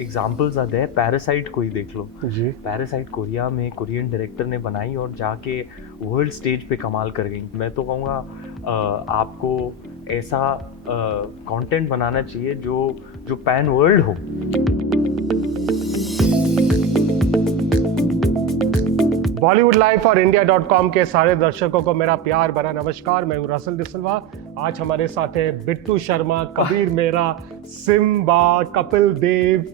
Examples are there. Parasite को ही देख लो जी। पैरासाइट कोरिया में कोरियन डायरेक्टर ने बनाई और जाके वर्ल्ड स्टेज पे कमाल कर गई। मैं तो कहूँगा आपको ऐसा कंटेंट बनाना चाहिए जो जो पैन वर्ल्ड हो। बॉलीवुड लाइफ और इंडिया.com के सारे दर्शकों को मेरा प्यार भरा नमस्कार। मैं हूं रसल डिसलवा। आज हमारे साथ है बिट्टू शर्मा, कबीर मेरा, सिम्बा, कपिल देव,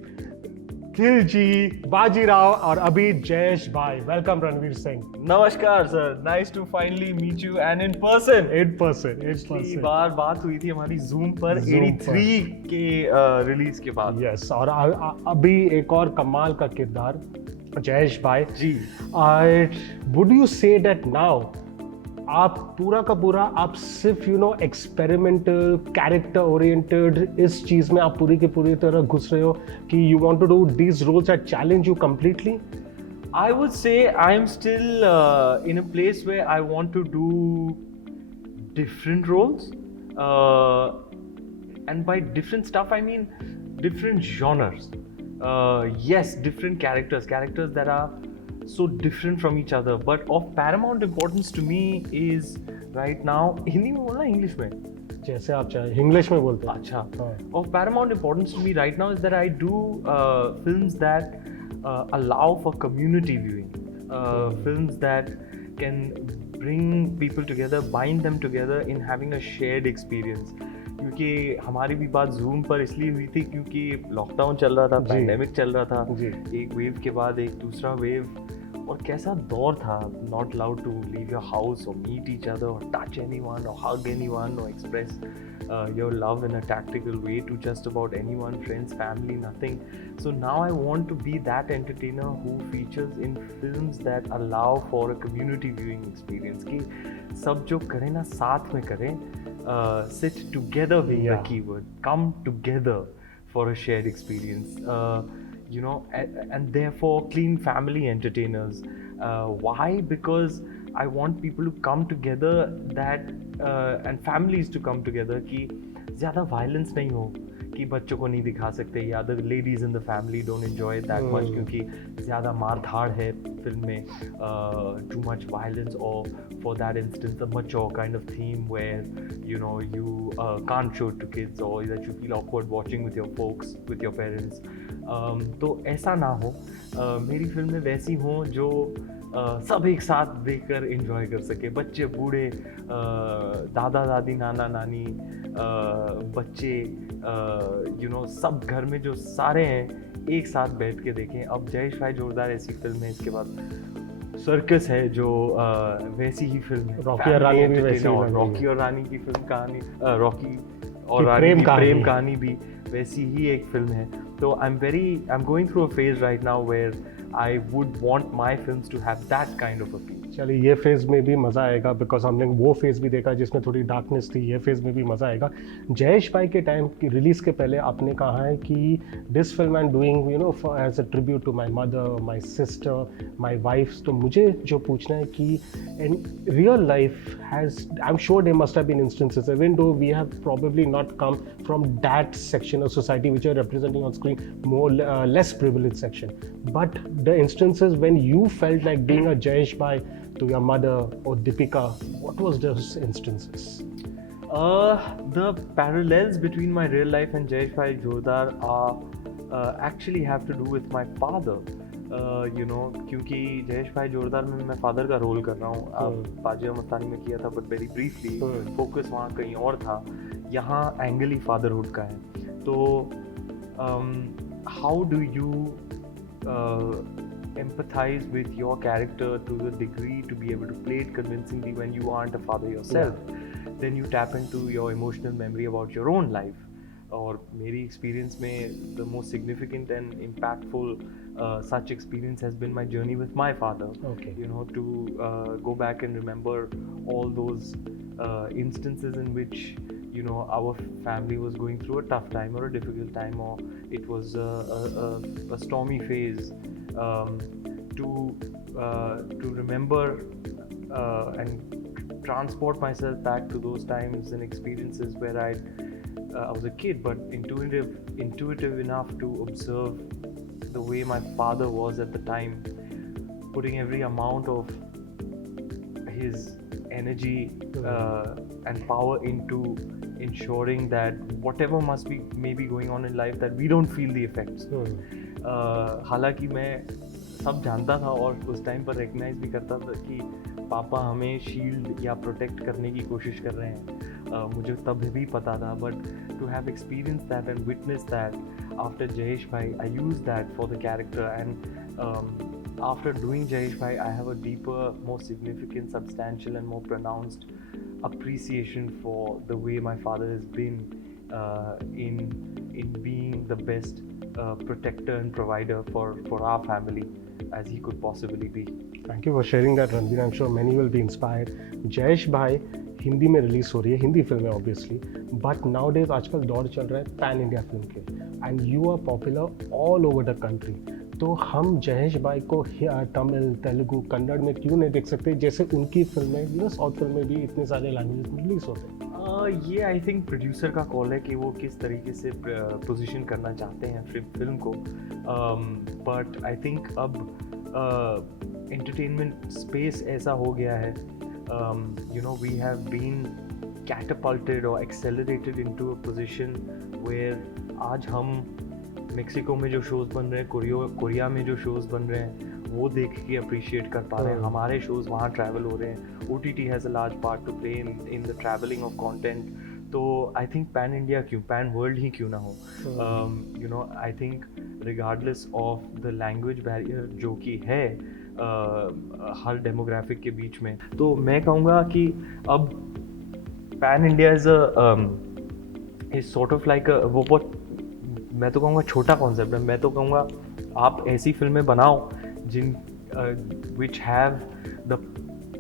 खिलजी, बाजीराव और अभी जयेश भाई। वेलकम रणवीर सिंह। नमस्कार sir, nice to finally meet you and in person. पिछली बार बात हुई थी हमारी जूम पर 83 के रिलीज के बाद। यस, और अभी एक और कमाल का किरदार Jayesh bhai ji. Would you say that now आप पूरा का पूरा आप सिर्फ एक्सपेरिमेंटल कैरेक्टर ओरिएंटेड इस चीज में आप पूरी की पूरी तरह घुस रहे हो कि you want to do these roles that challenge you completely? I would say I am still in a place where I want to do different roles, and by different stuff I mean different genres. Yes, different characters that are so different from each other, but of paramount importance to me is right now, Hindi में बोलना English में? जैसे आप चाहे, English में बोलते हैं। अच्छा। Of paramount importance to me right now is that I do films that allow for community viewing, films that can bring people together, bind them together in having a shared experience. क्योंकि हमारी भी बात zoom पर इसलिए हुई थी क्योंकि lockdown चल रहा था, पैंडेमिक चल रहा था, एक वेव के बाद एक दूसरा वेव, और कैसा दौर था, not allowed to leave your house और मीट ईच अदर और टच एनीवन और हग एनीवन और express your love in a tactical way to just about anyone, friends, family, nothing. So now I want to be that entertainer who features in films that allow for a community viewing experience. कि सब जो करें ना साथ में करें, sit together being the keyword, come together for a shared experience, and therefore clean family entertainers. Why? Because I want people to come together and families to come together कि ज़्यादा violence नहीं हो, कि बच्चों को नहीं दिखा सकते या the ladies in the family don't enjoy it that much क्योंकि ज़्यादा मार धाड़ है फिल्म में, too much violence, or for that instance a mature kind of theme where you can't show it to kids or that you feel awkward watching with your folks, with your parents. तो ऐसा ना हो, मेरी फिल्में वैसी हों जो सब एक साथ देखकर एंजॉय कर सके, बच्चे बूढ़े, दादा दादी, नाना नानी, बच्चे, सब घर में जो सारे हैं एक साथ बैठ के देखें। अब जयेशभाई जोरदार ऐसी फिल्म है, इसके बाद सर्कस है जो वैसी ही फिल्म है, रॉकी और रानी भी वैसी, रॉकी और रानी की फिल्म कहानी, रॉकी और रानी की प्रेम कहानी भी वैसी ही एक फिल्म है। तो I'm going through a phase right now where I would want my films to have that kind of appeal. चलिए, ये फेज़ में भी मज़ा आएगा बिकॉज हमने वो फेज़ भी देखा जिसमें थोड़ी डार्कनेस थी। ये फेज़ में भी मज़ा आएगा। जयेश भाई के टाइम की रिलीज़ के पहले आपने कहा है कि this film I am doing as a tribute to my mother, my sister, my wifes. तो मुझे जो पूछना है कि in real life has, I am sure there must have been instances, even though we have probably not come from that section of society which are representing on screen, more less privilege section, but the instances when you felt like being a Jayesh bhai to your mother or Deepika, what was those instances? The parallels between my real life and Jayeshbhai Jordaar are actually have to do with my father. क्योंकि जयेशभाई जोरदार में मैं father का role कर रहा हूँ, बाजिया मस्तानी में किया था बट वेरी ब्रीफली, फोकस वहाँ कहीं और था, यहाँ एंगल ही फादरहुड का है। तो how do you empathize with your character to the degree to be able to play it convincingly when you aren't a father yourself? Then you tap into your emotional memory about your own life. और मेरी experience में the most significant and impactful such experience has been my journey with my father. Okay. To go back and remember all those instances in which our family was going through a tough time or a difficult time, or it was a stormy phase. To remember and transport myself back to those times and experiences where I I was a kid, but intuitive enough to observe the way my father was at the time, putting every amount of his energy and power into ensuring that whatever must be maybe going on in life, that we don't feel the effects. हालांकि मैं सब जानता था और उस time पर recognise भी करता था कि पापा हमें शील्ड या प्रोटेक्ट करने की कोशिश कर रहे हैं, मुझे तब भी पता था, but to have experience that and witness that after Jayesh bhai, I use that for the character, and after doing Jayeshbhai, I have a deeper, more significant, substantial and more pronounced appreciation for the way my father has been in being the best protector and provider for our family as he could possibly be. Thank you for sharing that, Ranveer. I'm sure many will be inspired. Jayeshbhai Hindi में release हो रही है, Hindi film है obviously, but nowadays आजकल दौर चल रहा है पैन इंडिया फिल्म के, and you are popular all over the country. तो हम जयेशभाई को तमिल, तेलुगु, कन्नड़ में क्यों नहीं देख सकते जैसे उनकी फिल्में साउथ फिल्म में भी इतने सारे लैंग्वेज में रिलीज होते हैं? ये आई थिंक प्रोड्यूसर का कॉल है कि वो किस तरीके से पोजीशन करना चाहते हैं फिल्म को, बट आई थिंक अब एंटरटेनमेंट स्पेस ऐसा हो गया है, we have been catapulted or accelerated into a position where आज हम मेक्सिको में जो शोज़ बन रहे हैं, कोरिया में जो शोज़ बन रहे हैं, वो देख के अप्रिशिएट कर पा रहे हैं. हमारे शोज़ वहाँ ट्रैवल हो रहे हैं. OTT has a large part two play in the travelling of content. तो आई थिंक पैन इंडिया क्यों, पैन वर्ल्ड ही क्यों ना हो. I think regardless of the language barrier जो कि है हर डेमोग्राफिक के बीच में, तो मैं कहूँगा कि अब pan India is sort of like वो बहुत, मैं तो कहूँगा छोटा कॉन्सेप्ट है. मैं तो कहूँगा आप ऐसी फिल्में बनाओ जिन which have the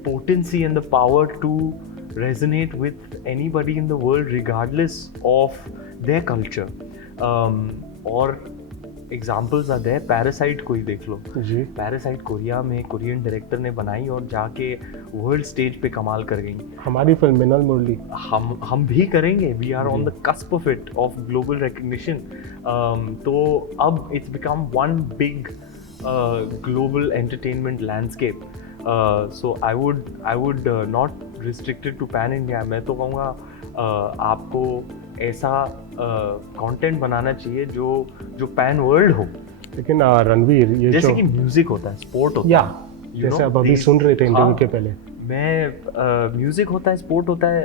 potency and the power to resonate with anybody in the world regardless of their culture. और एग्जाम्पल्स आर देयर. पैरासाइट को ही देख लो जी. पैरासाइट कोरिया में कोरियन डायरेक्टर ने बनाई और जाके वर्ल्ड स्टेज पे कमाल कर गई. हमारी फिल्म मिनल मुरली हम भी करेंगे. We are on the cusp of it, of global recognition. तो अब it's become one big global entertainment landscape. So I would not restricted to pan India. मैं तो कहूँगा आपको ऐसा कंटेंट बनाना चाहिए जो पैन वर्ल्ड हो. लेकिन रणवीर, ये जैसे कि म्यूजिक होता है, स्पोर्ट होता या है, जैसे आप अभी सुन रहे थे इंटरव्यू के पहले, मैं म्यूजिक होता है, स्पोर्ट होता है,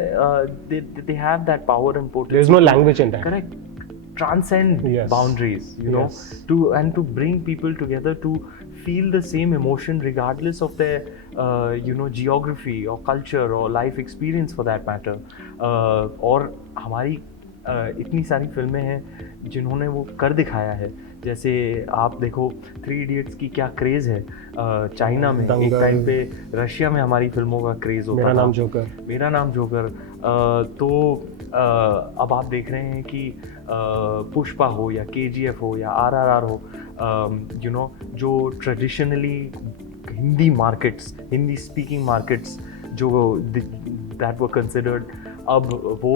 they have that power and potency. There is no language in that. Correct. Transcend Yes. boundaries, Yes. to bring people together to feel the same emotion regardless of their geography or culture or life experience for that matter. और हमारी इतनी सारी फिल्में हैं जिन्होंने वो कर दिखाया है. जैसे आप देखो 3 Idiots की क्या क्रेज़ है चाइना में. एक टाइम पे रशिया में हमारी फिल्मों का क्रेज़ होता था. मेरा नाम जोकर. तो अब आप देख रहे हैं कि पुष्पा हो या KGF हो या RRR हो, जो traditionally Hindi markets, Hindi speaking markets जो दैट वर कंसिडर्ड, अब वो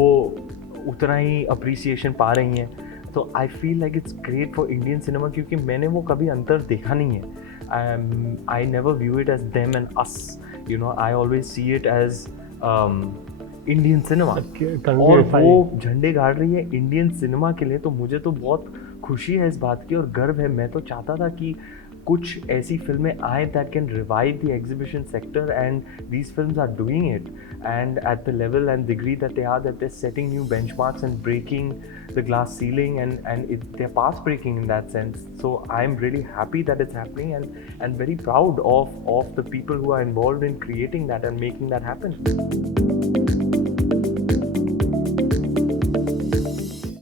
उतना ही अप्रिसिएशन पा रही हैं. तो I feel like it's great for Indian cinema, क्योंकि मैंने वो कभी अंतर देखा नहीं है. I never view it as them and us. I always see it as Indian cinema. और वो झंडे गाड़ रही है इंडियन सिनेमा के लिए. तो मुझे तो बहुत खुशी है इस बात की और गर्व है. मैं तो चाहता था कि कुछ ऐसी फिल्में आए that can revive the exhibition sector, and these films are doing it, and at the level and degree that they are, that they setting new benchmarks and breaking the glass ceiling, and they're path breaking in that sense. So I'm really happy that it's happening, and very proud of the people who are involved in creating that and making that happen.